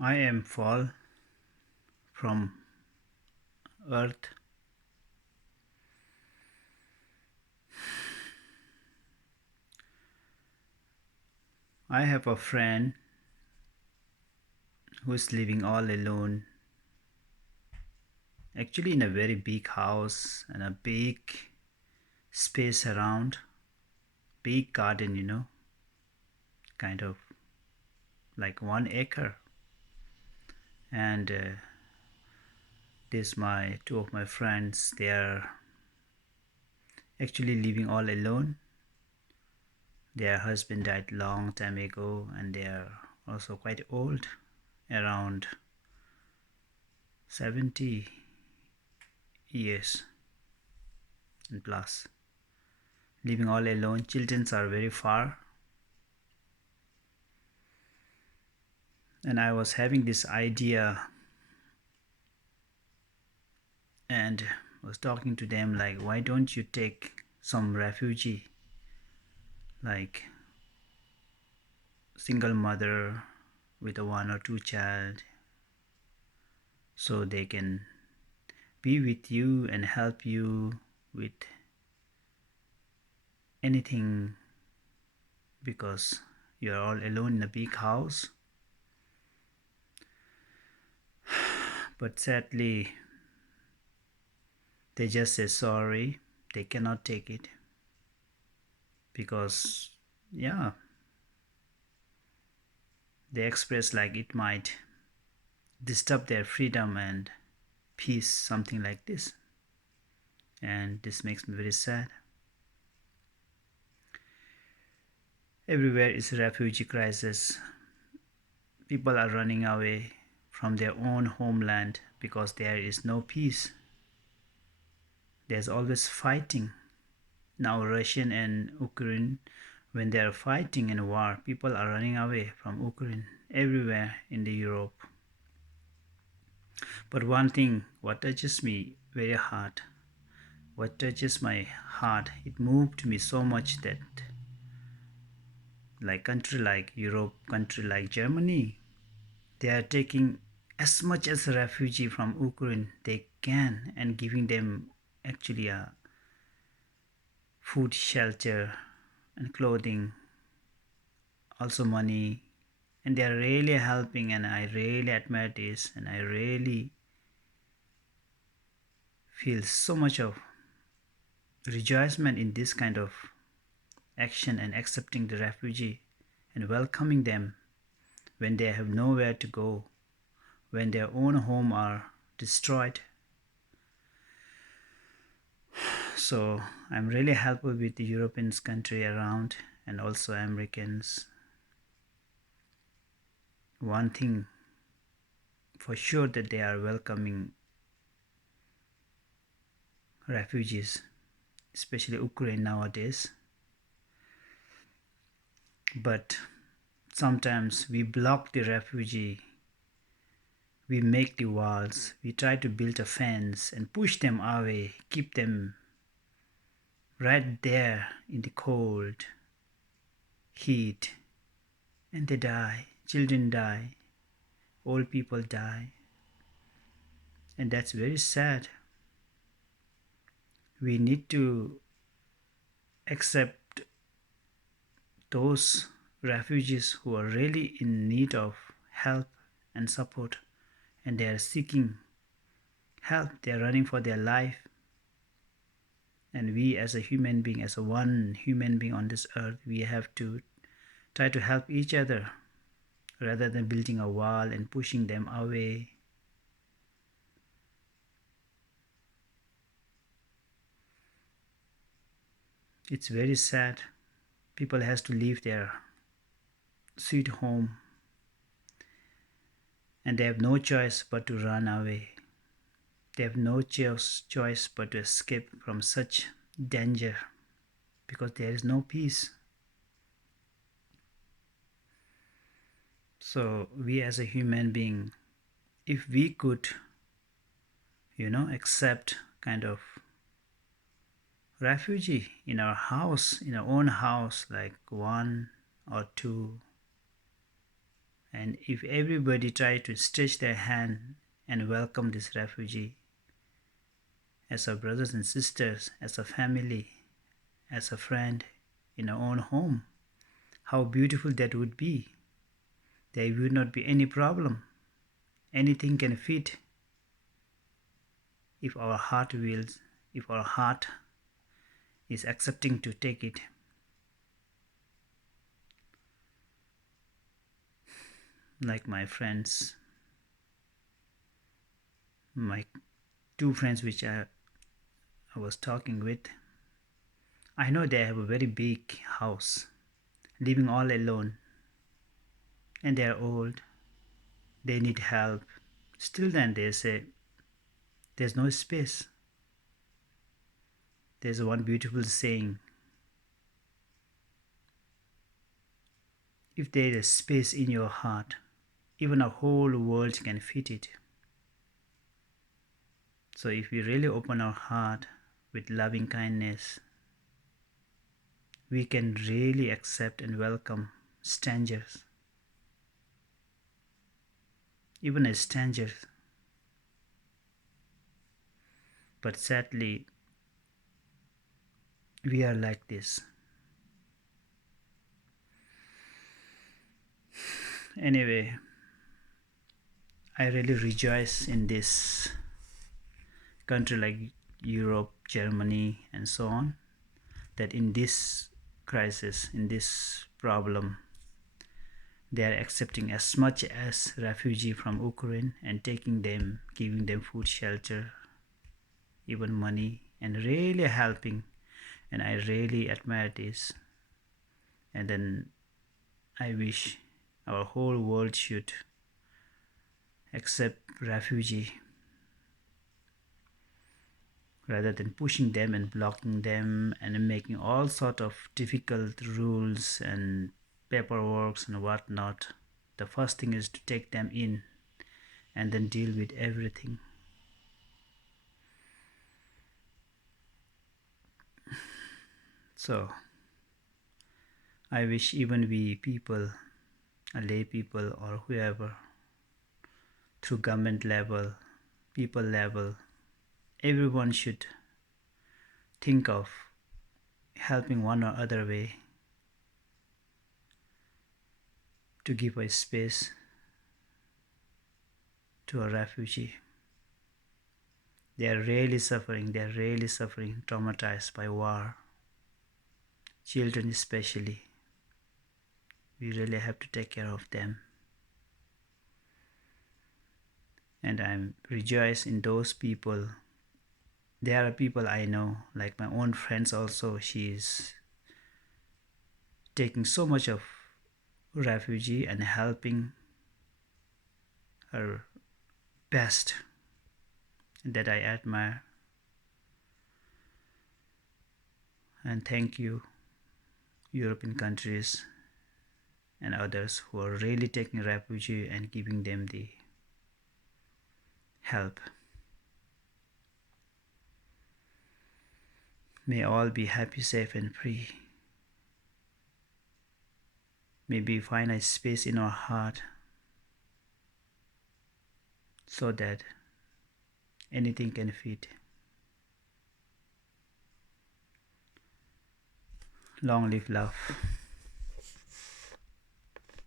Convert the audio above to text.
I am fall from earth. I have a friend who's living all alone, actually in a very big house and a big space around, big garden, kind of like 1 acre. And this my two of my friends. They are actually living all alone. Their husband died long time ago, and they are also quite old, around 70 years and plus. Living all alone. Children are very far. And I was having this idea and was talking to them like, why don't you take some refugee, like single mother with a 1 or 2 child, so they can be with you and help you with anything, because you're all alone in a big house. But sadly, they just say sorry, they cannot take it because, yeah, they express like it might disturb their freedom and peace, something like this. And this makes me very sad. Everywhere is a refugee crisis. People are running away from their own homeland because there is no peace. There's always fighting. Now Russian and Ukraine, when they are fighting in a war, people are running away from Ukraine everywhere in the Europe. But one thing what touches me very hard, what touches my heart, it moved me so much that like country like Europe, country like Germany, they are taking as much as a refugee from Ukraine they can and giving them actually a food, shelter, and clothing, also money, and they are really helping. And I really admire this, and I really feel so much of rejoicement in this kind of action and accepting the refugee and welcoming them when they have nowhere to go, when their own home are destroyed. So I'm really helpful with the Europeans country around and also Americans. One thing for sure that they are welcoming refugees, especially Ukraine nowadays. But sometimes we block the refugee, we make the walls, we try to build a fence and push them away, keep them right there in the cold, heat, and they die. Children die, old people die, and that's very sad. We need to accept those refugees who are really in need of help and support, and they are seeking help, they are running for their life. And we as a human being, as a one human being on this earth, we have to try to help each other rather than building a wall and pushing them away. It's very sad. People has to leave their sweet home and they have no choice but to run away. They have no choice but to escape from such danger because there is no peace. So we as a human being, if we could, accept kind of refugee in our house, in our own house, like 1 or 2, And if everybody try to stretch their hand and welcome this refugee as our brothers and sisters, as a family, as a friend in our own home, how beautiful that would be. There would not be any problem. Anything can fit if our heart wills, if our heart is accepting to take it. Like my friends, my two friends which I was talking with, I know they have a very big house, living all alone, and they are old, they need help. Still then they say, there's no space. There's one beautiful saying, if there is space in your heart, even a whole world can fit it. So if we really open our heart with loving kindness, we can really accept and welcome strangers, even as strangers. But sadly, we are like this. Anyway, I really rejoice in this country like Europe, Germany, and so on, that in this crisis, in this problem, they are accepting as much as refugee from Ukraine and taking them, giving them food, shelter, even money, and really helping. And I really admire this. And then I wish our whole world should accept refugee rather than pushing them and blocking them and making all sort of difficult rules and paperwork and whatnot. The first thing is to take them in and then deal with everything. So I wish even we people, lay people or whoever, through government level, people level, everyone should think of helping one or other way to give a space to a refugee. They are really suffering, traumatized by war. Children especially. We really have to take care of them. And I'm rejoiced in those people. There are people I know, like my own friends also, she's taking so much of refugee and helping her best, that I admire. And thank you, European countries and others who are really taking refugee and giving them the help. May all be happy, safe, and free. May we find a space in our heart so that anything can fit. Long live love.